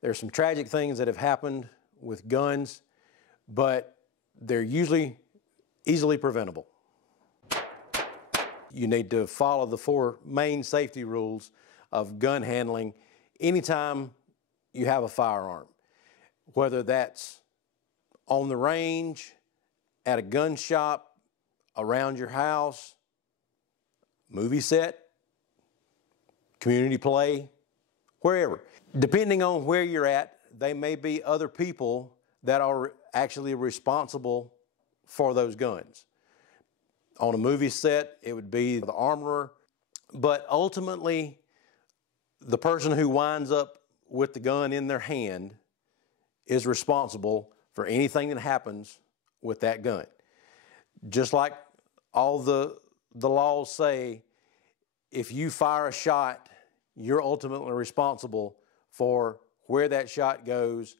There's some tragic things that have happened with guns, but they're usually easily preventable. You need to follow the 4 main safety rules of gun handling anytime you have a firearm, whether that's on the range, at a gun shop, around your house, movie set, community play, wherever. Depending on where you're at, they may be other people that are actually responsible for those guns. On a movie set, it would be the armorer, but ultimately, the person who winds up with the gun in their hand is responsible for anything that happens with that gun. Just like all the laws say, if you fire a shot, you're ultimately responsible for where that shot goes,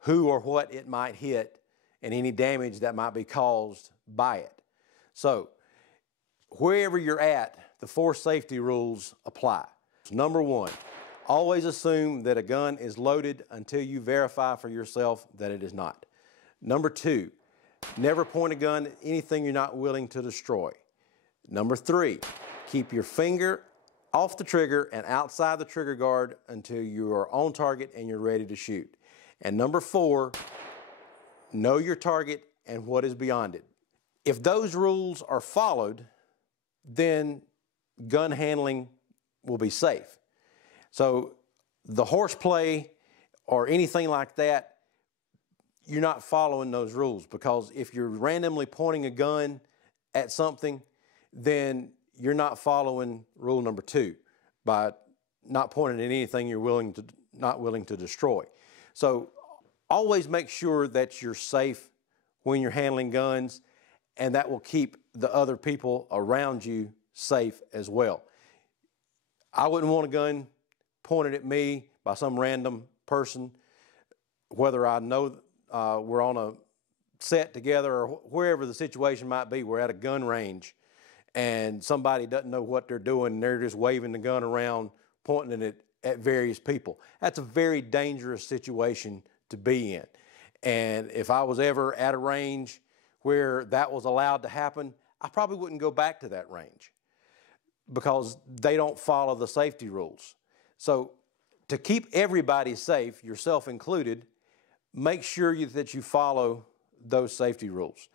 who or what it might hit, and any damage that might be caused by it. So, wherever you're at, the 4 safety rules apply. Number 1, always assume that a gun is loaded until you verify for yourself that it is not. Number 2, never point a gun at anything you're not willing to destroy. Number 3, keep your finger off the trigger and outside the trigger guard until you are on target and you're ready to shoot. And number 4, know your target and what is beyond it. If those rules are followed, then gun handling will be safe. So the horseplay or anything like that, you're not following those rules, because if you're randomly pointing a gun at something, then you're not following rule number 2 by not pointing at anything you're not willing to destroy. So always make sure that you're safe when you're handling guns, and that will keep the other people around you safe as well. I wouldn't want a gun pointed at me by some random person, whether I know we're on a set together or wherever the situation might be. We're at a gun range and somebody doesn't know what they're doing and they're just waving the gun around, pointing it at various people. That's a very dangerous situation to be in. And if I was ever at a range where that was allowed to happen, I probably wouldn't go back to that range, because they don't follow the safety rules. So to keep everybody safe, yourself included, make sure that you follow those safety rules.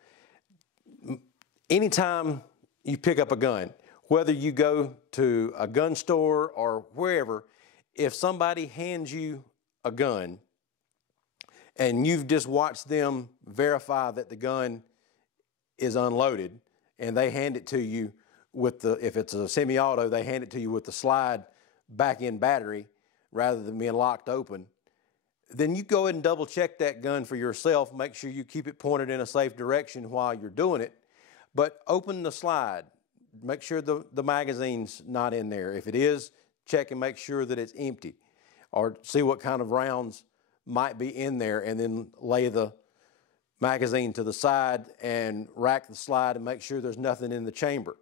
Anytime you pick up a gun, whether you go to a gun store or wherever, if somebody hands you a gun and you've just watched them verify that the gun is unloaded, and they hand it to you with if it's a semi-auto, they hand it to you with the slide back-in battery rather than being locked open, then you go ahead and double check that gun for yourself. Make sure you keep it pointed in a safe direction while you're doing it, but open the slide. Make sure the magazine's not in there. If it is, check and make sure that it's empty, or see what kind of rounds might be in there, and then lay the magazine to the side and rack the slide and make sure there's nothing in the chamber,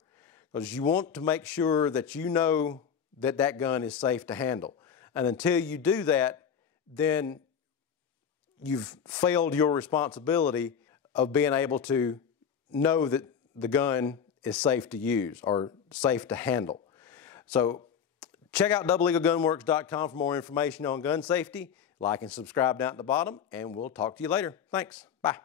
because you want to make sure that you know that that gun is safe to handle. And until you do that, then you've failed your responsibility of being able to know that the gun is safe to use or safe to handle. So check out doublelegalgunworks.com for more information on gun safety. Like and subscribe down at the bottom, and we'll talk to you later. Thanks. Bye.